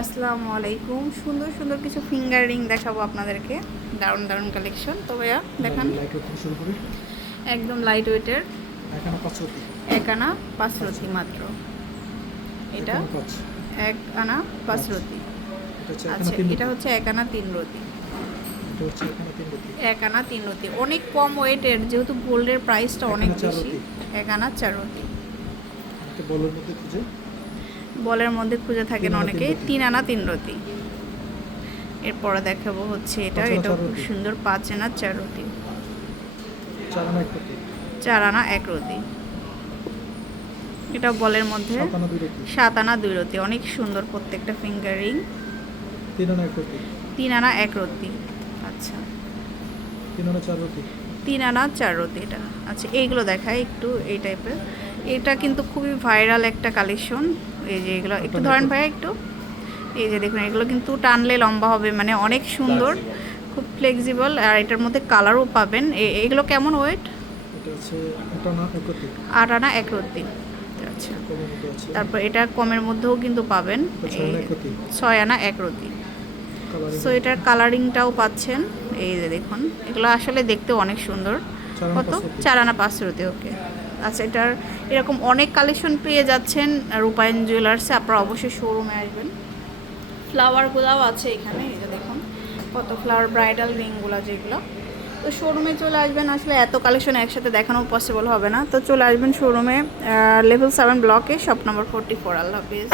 আসসালামু আলাইকুম। সুন্দর সুন্দর কিছু ফিঙ্গার রিং দেখাবো আপনাদেরকে। দারুণ দারুণ কালেকশন তো ভাইয়া দেখান। একদম লাইট ওয়েটের এক আনা পাঁচ রতি। মাত্র। এটা এক আনা পাঁচ রতি। এটা হচ্ছে এখানে আচ্ছা এটা হচ্ছে এক আনা তিন রতি। এটা তিন রতি। এক আনা তিন রতি। অনেক কম ওয়েটের যেহেতু গোল্ডের প্রাইসটা অনেক বেশি। এক আনা চার রতি। একটা বলের মধ্যে খুঁজে বলের মধ্যে খুঁজে থাকেন অনেকে তিন আনা তিন রতি। এরপরে দেখাবো হচ্ছে এটা। এটা খুব সুন্দর পাঁচ আনা চার রতি। চার আনা এক রতি। এটা বলের মধ্যে। সাত আনা দুই রতি। অনেক সুন্দর প্রত্যেকটা ফিঙ্গারিং। তিন আনা এক রতি। তিন আনা এক রতি। আচ্ছা। তিন আনা চার রতি। তিন আনা চার রতি এটা। আচ্ছা এইগুলো দেখায় একটু এই টাইপের এটা কিন্তু খুবই ভাইরাল একটা কালেকশন এই যে এগুলো একটু ধরেন ভাইয়া একটু। এই যে দেখুন এগুলো কিন্তু টানলে লম্বা হবে মানে অনেক সুন্দর খুব ফ্লেক্সিবল আর এটার মধ্যে কালারও পাবেন। এগুলো কেমন ওয়েট আট আনা এক রতি আচ্ছা। তারপর এটা কমের মধ্যেও কিন্তু পাবেন। ছয় আনা এক রতি ছয় আনা এক রতি কালারিং সো এটার কালারিংটাও পাচ্ছেন। এই যে দেখুন এগুলো আসলে দেখতে অনেক সুন্দর। কত? চার আনা পাঁচ রতি ওকে আচ্ছা এটার এরকম অনেক কালেকশন পেয়ে যাচ্ছেন রূপায়ণ জুয়েলার্সে আপনারা অবশ্যই শোরুমে আসবেন। ফ্লাওয়ারগুলাও আছে এখানে যে দেখুন, কত ফ্লাওয়ার ব্রাইডাল রিংগুলো যেগুলো। তো শোরুমে চলে আসবেন, আসলে এত কালেকশন একসাথে দেখানো পসিবল হবে না। তো চলে আসবেন শোরুমে লেভেল সেভেন ব্লকে শপ নম্বর ফোরটি ফোর আল্লাহ হাফিজ।